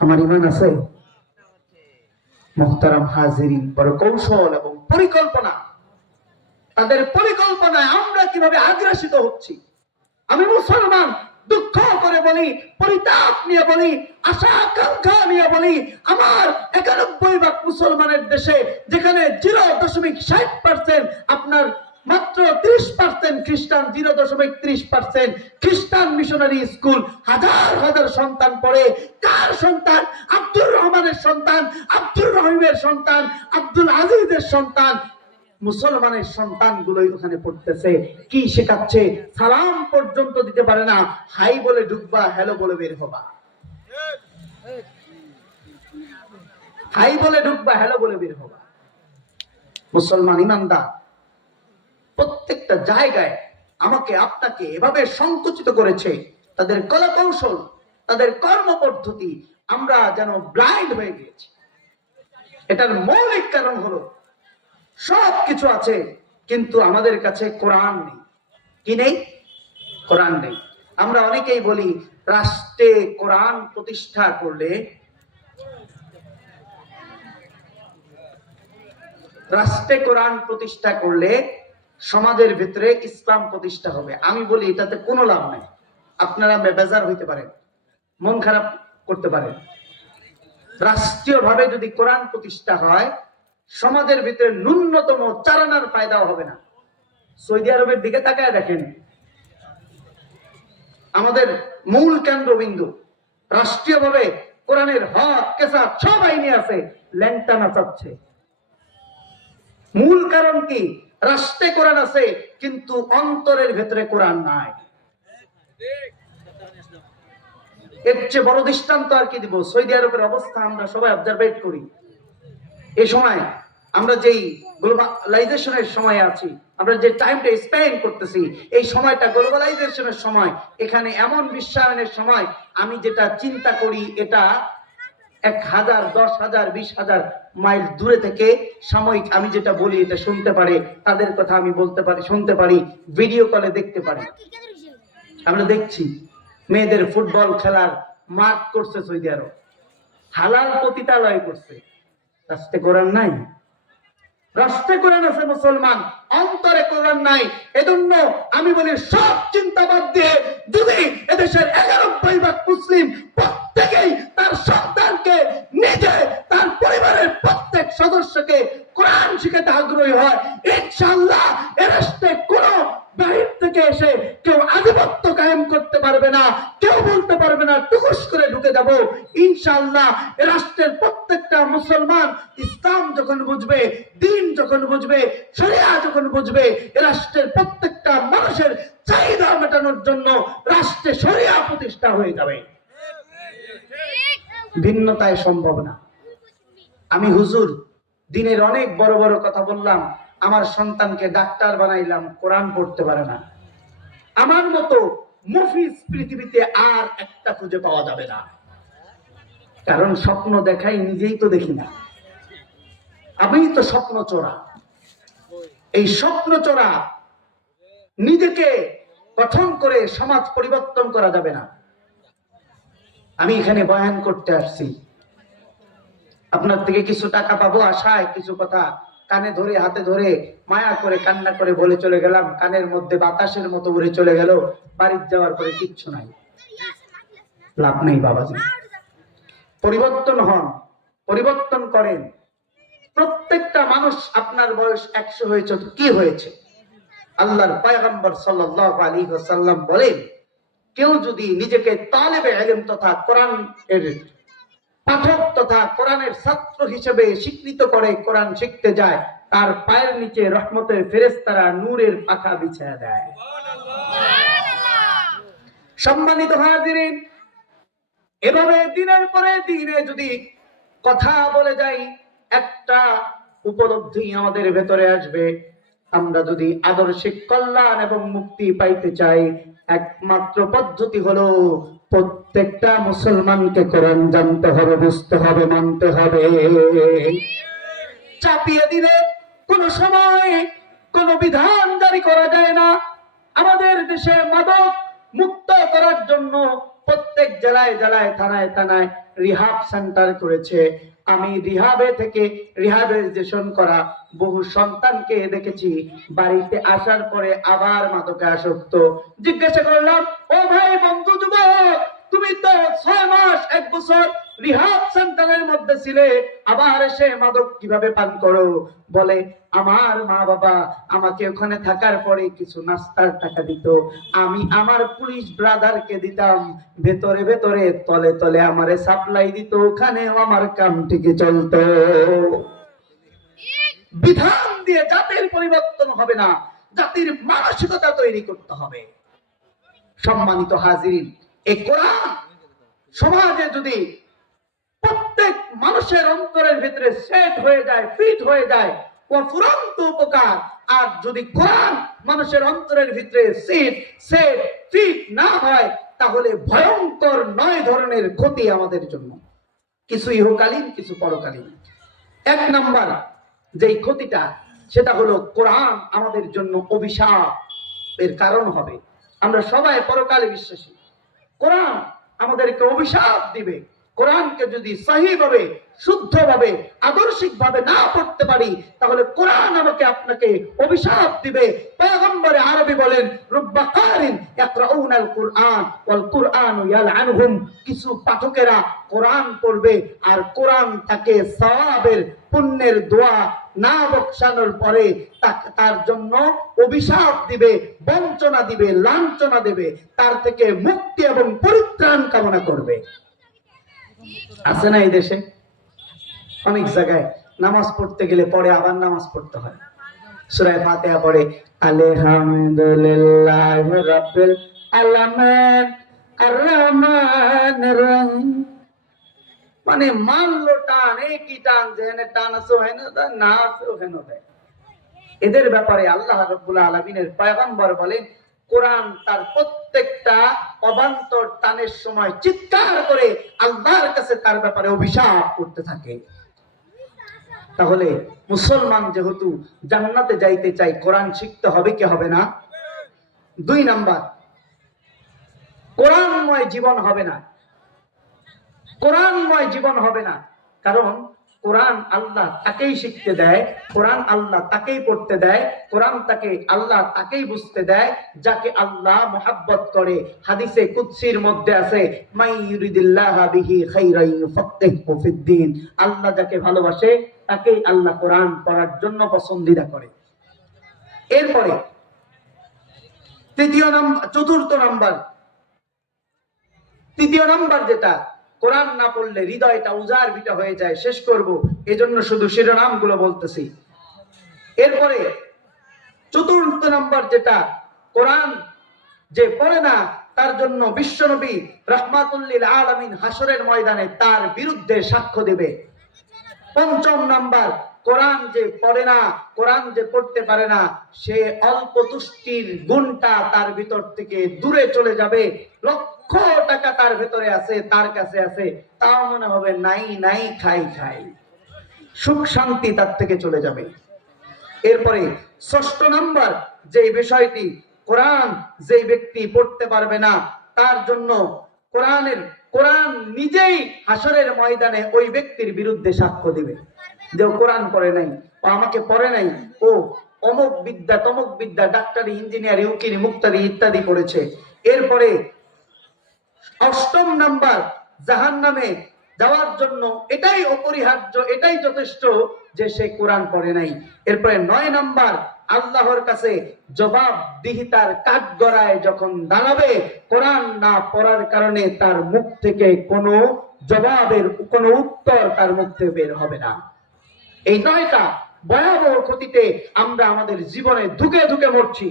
আমার ইমান আছে। মুহতারাম হাজিরিন, বড় কৌশল এবং পরিকল্পনা, তাদের পরিকল্পনায় আমরা কিভাবে আগ্রাসিত হচ্ছি। আমি মুসলমান, দুঃখ করে বলি, পরিতাপ নিয়ে বলি, আশা আকাঙ্ক্ষা নিয়ে বলি, আমার 91% মুসলমানের দেশে, যেখানে 0.60% আপনার মাত্র 30% খ্রিস্টান, 0.30% খ্রিস্টান মিশনারি স্কুল, হাজার হাজার সন্তান পড়ে। কার সন্তান? আব্দুর রহমানের সন্তান, আব্দুর রহিমের সন্তান, আব্দুল আজিজের সন্তান। মুসলমানের সন্তানগুলোই ওখানে পড়তেছে। কি শেখাচ্ছে? সালাম পর্যন্ত দিতে পারে না, হাই বলে ঢুকবা, হ্যালো বলে বের হবা। হাই বলে ঢুকবা, হ্যালো বলে বের হবা। মুসলমান ইমানদার প্রত্যেকটা জায়গায় আমাকে আপনাকে এভাবে সংকুচিত করেছে, তাদের কলা কৌশল, তাদের কর্ম পদ্ধতি, আমরা যেন ব্লাইন্ড হয়ে গিয়েছি। এটার মৌলিক কারণ হলো সব কিছু আছে, কিন্তু আমাদের কাছে কোরআন নেই। কি নেই? কোরআন নেই। আমরা অনেকেই বলি রাষ্ট্রে কোরআন প্রতিষ্ঠা করলে, রাষ্ট্রে কোরআন প্রতিষ্ঠা করলে সমাজের ভিতরে ইসলাম প্রতিষ্ঠা হবে। আমি বলি এটাতে কোনো লাভ নেই। আপনারা বেজার হইতে পারেন, মন খারাপ করতে পারেন। রাষ্ট্রীয় ভাবে যদি কোরআন প্রতিষ্ঠা হয়, সমাজের ভিতরে ন্যূনতম চারানার ফায়দাও হবে না। সৌদি আরবের দিকে তাকায় দেখেন, আমাদের মূল কেন্দ্রবিন্দু রাষ্ট্রীয়ভাবে কোরআনের হক কেসাব সব আইনে আছে, ল্যাংটা নাচাচ্ছে। মূল কারণ কি? রাষ্ট্রে কোরআন আছে, কিন্তু অন্তরের ভেতরে কোরআন নাই। এর চেয়ে বড় দৃষ্টান্ত আর কি দিব? সৌদি আরবের অবস্থা আমরা সবাই অবজারভেট করি। এই সময় আমরা যেই গ্লোবালাইজেশনের সময় আছি, আমরা যে টাইমটা স্পেন্ড করতেছি, এই সময়টা গ্লোবালাইজেশনের সময়, এখানে এমন বিশ্বায়নের সময়, আমি যেটা চিন্তা করি এটা 1000, 10,000, 20,000 মাইল দূরে থেকে সাময়িক আমি যেটা বলি এটা শুনতে পারে, তাদের কথা আমি বলতে পারি, শুনতে পারি, ভিডিও কলে দেখতে পারি। আমরা দেখছি মেয়েদের ফুটবল খেলার মাঠ করছে সৌদি আরব, হালাল পতিতালয় করছে। রাষ্ট্রে কোরআন নাই, রাষ্ট্রে কোরআন আছে, মুসলমান অন্তরে কোরআন নাই। এজন্য আমি বলি সব চিন্তা বাদ দিয়ে যদি এদেশের 91% মুসলিম প্রত্যেকেই তার সন্তানকে, নিজে তার পরিবারের প্রত্যেক সদস্যকে কোরআন শিখাতে আগ্রহী হয়, ইনশাআল্লাহ এ রাষ্ট্রে কোনো বাহির থেকে এসে কেউ আধিপত্য কায়েম করতে পারবে না, কেউ বলতে পারবে না টুকুস করে ঢুকে যাব। ইনশাআল্লাহ এ রাষ্ট্রের প্রত্যেকটা মুসলমান ইসলাম যখন বুঝবে, দিন যখন বুঝবে, শরিয়া যখন বুঝবে, এ রাষ্ট্রের প্রত্যেকটা মানুষের চাহিদা মেটানোর জন্য রাষ্ট্রে শরিয়া প্রতিষ্ঠা হয়ে যাবে। ভিন্নতায় সম্ভব না। আমি হুজুর দিনের অনেক বড় বড় কথা বললাম, আমার সন্তানকে ডাক্তার বানাইলাম, কোরআন পড়তে পারে না। আমার মতো মুফিজ পৃথিবীতে আর একটা খুঁজে পাওয়া যাবে না। কারণ স্বপ্ন দেখাই, নিজেই তো দেখি না। আমি তো স্বপ্ন চোরা। এই স্বপ্ন চোরা নিজেকে গঠন করে সমাজ পরিবর্তন করা যাবে না। আমি এখানে বয়ান করতে আসছি, আপনার থেকে কিছু টাকা পাবো আশায় কিছু কথা কানে ধরে হাতে ধরে মায়া করে কান্না করে বলে চলে গেলাম, কানের মধ্যে বাতাসের মতো উড়ে চলে গেল, বাড়িতে যাওয়ার পরে কিচ্ছু নাই। লাভ নেই বাবাজি। পরিবর্তন হন, পরিবর্তন করেন। প্রত্যেকটা মানুষ, আপনার বয়স 100 হয়েছে তো কি হয়েছে? আল্লাহর পয়গম্বর সাল্লাল্লাহু আলাইহি ওয়াসাল্লাম বলেন, কেউ যদি নিজেকে তালেবে ইলম তথা কোরআন এর পাঠক তথা কোরআনের ছাত্র হিসেবে স্বীকৃত করে কোরআন শিখতে যায়, তার পায়ের নিচে রহমতের ফেরেশতারা নূরের পাখা বিছায়া দেয়। সম্মানিত হাজিরিন, এভাবে দিনের পরে দিনে যদি কথা বলে যাই, একটা উপলব্ধি আমাদের ভেতরে আসবে। আমরা যদি আদর্শিক কল্যাণ এবং মুক্তি পাইতে চাই, একমাত্র পদ্ধতি হলো প্রত্যেকটা মুসলমানকে কোরআন জানতে হবে, বুঝতে হবে, মানতে হবে। চাপিয়ে দিলে কোন সময় কোন বিধান জারি করা যায় না। আমাদের দেশে মাদক মুক্ত করার জন্য প্রত্যেক জেলায় জেলায় থানায় থানায় রিহাব সেন্টার করেছে। আমি রিহাবে থেকে রিহাবিলিটেশন করা বহু সন্তানকে দেখেছি, বাড়িতে আসার পরে আবার মাদকে আসক্ত। জিজ্ঞাসা করলাম, ও ভাই বন্ধু যুবক, তুমি তো 6 মাস 1 বছর রিহাব সেন্টারের মধ্যে ছিলে, আবার এসে মাদক কিভাবে পান করো? বলে, আমার মা বাবা আমাকে ওখানে থাকার পরে কিছু নাস্তার টাকা দিত, আমি আমার পুলিশ ব্রাদারকে দিতাম, ভেতরে ভেতরে তলে তলে আমারে সাপ্লাই দিত, ওখানেও আমার কাম ঠিকই চলতো। বিধান দিয়ে জাতির পরিবর্তন হবে না, জাতির মানসিকতা তৈরি করতে হবে। সম্মানিত হাজিরিন, এই কোরআন সমাজে যদি প্রত্যেক মানুষের অন্তরের ভিতরে সেট হয়ে যায়, ফিট হয়ে যায়, ও ফুরন্ত উপকার। আর যদি কোরআন মানুষের অন্তরের ভিতরে সেট ফিট না হয়, তাহলে ভয়ঙ্কর 9 ধরনের ক্ষতি আমাদের জন্য, কিছু ইহকালীন, কিছু পরকালীন। 1 নাম্বার যেই ক্ষতিটা, সেটা হলো কোরআন আমাদের জন্য অভিশাপ এর কারণ হবে। আমরা সবাই পরকালে বিশ্বাসী, কোরআন আমাদেরকে অভিশাপ দিবে। কোরআনকে যদি সহিভাবে, শুদ্ধভাবে, আদর্শিকভাবে না পড়তে পারি, তাহলে কোরআন আমাকে আপনাকে অভিশাপ দিবে। পয়গম্বরে আরবি বলেন, রুব্বা কারিন ইয়াকরাউনাল কুরআন ওয়াল কুরআনু ইয়ালআনুহুম। কিছু পাঠকেরা কোরআন পড়বে আর কোরআন তাকে সওয়াবের, পুণ্যের দোয়া না বকশানোর পরে তার জন্য অভিশাপ দিবে, বঞ্চনা দিবে, লাঞ্ছনা দেবে, তার থেকে মুক্তি এবং পরিত্রাণ কামনা করবে। আছে না এই দেশে? অনেক জায়গায় নামাজ পড়তে গেলে পরে আবার নামাজ পড়তে হয়। সূরা ফাতিহা পড়ে আলহামদুলিল্লাহি রাব্বিল আলামিন আর রহমানির রহিম, মানে মানলো টান, একই টান, যেখানে টান আছে ওখানে দেয়, না আছে ওখানে দেয়। এদের ব্যাপারে আল্লাহ রাব্বুল আলামিনের পয়গম্বর বলেন, কোরআন তার প্রত্যেকটা অবান্তর টানের সময় চিৎকার করে আল্লাহর কাছে তার ব্যাপারে অভিশাপ করতে থাকে। তাহলে মুসলমান যেহেতু জান্নাতে যাইতে চাই, কোরআন শিখতে হবে কি হবে না? 2 নাম্বার, কোরআনময় জীবন হবে না। কোরআনময় জীবন হবে না, কারণ কোরআন আল্লাহ তাকেই শিখতে দেয়, কোরআন আল্লাহ তাকেই পড়তে দেয়, কোরআন তাকে আল্লাহ তাকেই বুঝতে দেয় যাকে আল্লাহ মহব্বত করে। হাদিসে কুদসির মধ্যে আছে, মাই ইউরিদিল্লাহু বিহি খাইরান ইউফাক্কিহু ফিদ্দীন। আল্লাহ যাকে ভালোবাসে তাকেই আল্লাহ কোরআন পড়ার জন্য পছন্দিদা করে। এরপরে তৃতীয় নাম্বার যেটা, কোরআন না পড়লে হৃদয়টা উজাড় বিটা হয়ে যায়। শেষ করব, এজন্য শুধু শিরোনামগুলো বলতেছি। এরপরে চতুর্থ নাম্বার যেটা, কোরআন যে পড়ে না তার জন্য বিশ্বনবী রাহমাতুল লিল আলামিন হাসরের ময়দানে তার বিরুদ্ধে সাক্ষ্য দেবে। পঞ্চম নাম্বার, কোরআন যে পড়ে না, কোরআন যে পড়তে পারে না, সে অল্প তুষ্টির গুণটা তার ভিতর থেকে দূরে চলে যাবে। লক্ষ টাকা তার ভেতরে আছে, তার কাছে আছে, তাও মনে হবে নাই নাই, খাই খাই, সুখ শান্তি তার থেকে চলে যাবে। এরপরে ষষ্ঠ নাম্বার যে বিষয়টি, কোরআন যে ব্যক্তি পড়তে পারবে না তার জন্য কোরআন নিজেই হাসরের ময়দানে ওই ব্যক্তির বিরুদ্ধে সাক্ষ্য দিবে যে কোরআন পড়ে নাই, ও আমাকে পড়ে নাই, ও অমুক বিদ্যা তমুক বিদ্যা, ডাক্তারি, ইঞ্জিনিয়ারিং, উকিল, মুক্তারি ইত্যাদি পড়েছে। এরপরে অষ্টম নাম্বার, জাহান্নামে যাওয়ার জন্য এটাই অপরিহার্য, এটাই যথেষ্ট যে সে কোরআন পড়ে নাই। এরপরে 9 নাম্বার, আল্লাহর কাছে জবাবদিহিতার কাঠগড়ায় যখন দাঁড়াবে, কোরআন না পড়ার কারণে তার মুখ থেকে কোনো জবাবের কোনো উত্তর তার মুখ থেকে বের হবে না। এই 9টা ভয়াবহ ক্ষতিতে আমরা আমাদের জীবনে ধুকে ধুকে মরছি।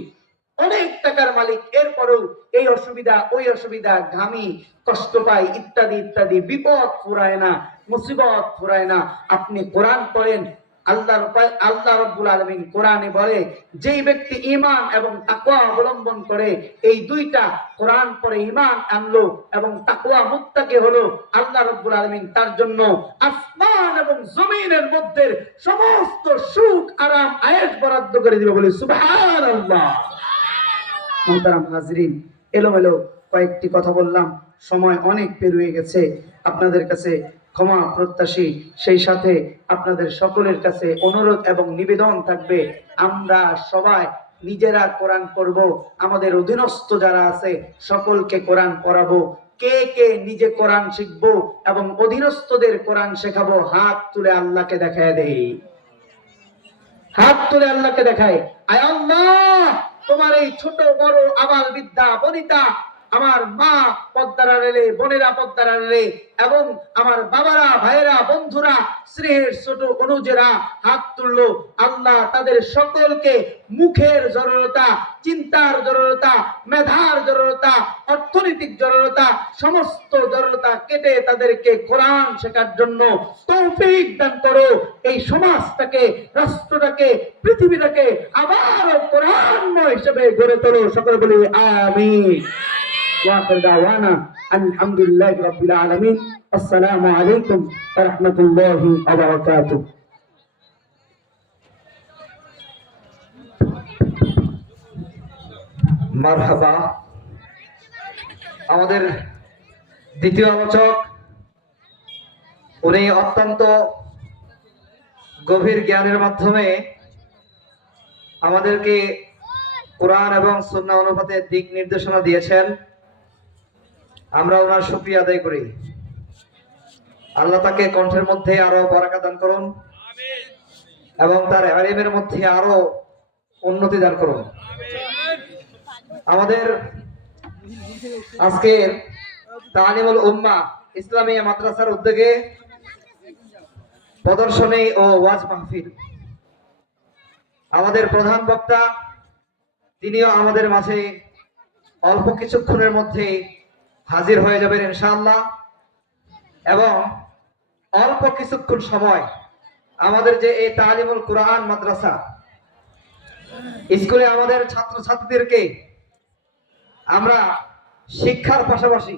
অনেক টাকার মালিক, এরপরেও এই অসুবিধা ওই অসুবিধা, ঘামি, কষ্ট পাই, ইত্যাদি ইত্যাদি, বিপদ ফুরায় না, মুসিবত ফুরায় না। আপনি কোরআন পড়েন, আল্লাহ রাব্বুল আলামিন কোরআনে বলে, যেই ব্যক্তি ঈমান এবং তাকওয়া অবলম্বন করে, এই দুইটা কোরআন পড়ে ঈমান আনলো এবং তাকওয়া মুত্তাকি হলো, আল্লাহ রাব্বুল আলামিন তার জন্য আসমান এবং জমিনের মধ্যে সমস্ত সুখ আরাম আয়েশ বরাদ্দ করে দিবে। বলে সুবহানাল্লাহ। মোহতারাম হাজরিন, এলোমেলো কয়েকটি কথা বললাম, সময় অনেক পেরিয়ে গেছে। আপনাদের কাছে ক্ষমা প্রত্যাশী, সেই সাথে আপনাদের সকলের কাছে অনুরোধ এবং নিবেদন থাকবে, আমরা সবাই নিজেরা কোরআন পড়ব, আমাদের অধীনস্থ যারা আছে সকলকে কোরআন পড়াবো। কে কে নিজে কোরআন শিখবো এবং অধীনস্থদের কোরআন শেখাবো, হাত তুলে আল্লাহকে দেখায় দেই। হাত তুলে আল্লাহকে দেখায়, আয় আল্লাহ, তোমার এই ছোট বড় আবাল বৃদ্ধা বনিতা, আমার মা পদ্মার আড়ালে, বোনেরা পদ্মার আড়ালে, এবং আমার বাবারা, ভাইয়েরা, বন্ধুরা, স্নেহের ছোট অনুজেরা হাত তুললো, আল্লাহ তাদের সকলকে মুখের জড়তা, চিন্তার জড়তা, মেধার জড়তা, অর্থনৈতিক জড়তা, সমস্ত জড়তা কেটে তাদেরকে কোরআন শেখার জন্য তৌফিক দান করো। এই সমাজটাকে, রাষ্ট্রটাকে, পৃথিবীটাকে আবার কোরআনময় হিসেবে গড়ে তোলো। সকলে বলি আমিন। وآخر دعوانا الحمد لله رب العالمين. السلام عليكم ورحمة الله وبركاته. মারহাবা। আমাদের দ্বিতীয় আলোচক, উনি অত্যন্ত গভীর জ্ঞানের মাধ্যমে আমাদেরকে কোরআন এবং সুন্নাহ অনুপাতে দিক নির্দেশনা দিয়েছেন। আমরা ওনার শুকরিয়া আদায় করি। আল্লাহ তাকে কণ্ঠের মধ্যে আরো বরকত দান করুন এবং তার ইলমের মধ্যে আরো উন্নতি দান করুন। আমাদের আজকের তালিমুল উম্মাহ ইসলামিয়া মাদ্রাসার উদ্যোগে প্রদর্শনী ও ওয়াজ মাহফিল, আমাদের প্রধান বক্তা তিনিও আমাদের মাঝে অল্প কিছুক্ষণের মধ্যে হাজির হয়ে যাবেন ইনশাআল্লাহ। এবং অল্প কিছুক্ষণ সময় আমাদের যে এই তালিমুল কুরআন মাদ্রাসা স্কুলে আমাদের ছাত্রছাত্রীদেরকে আমরা শিক্ষার পাশাপাশি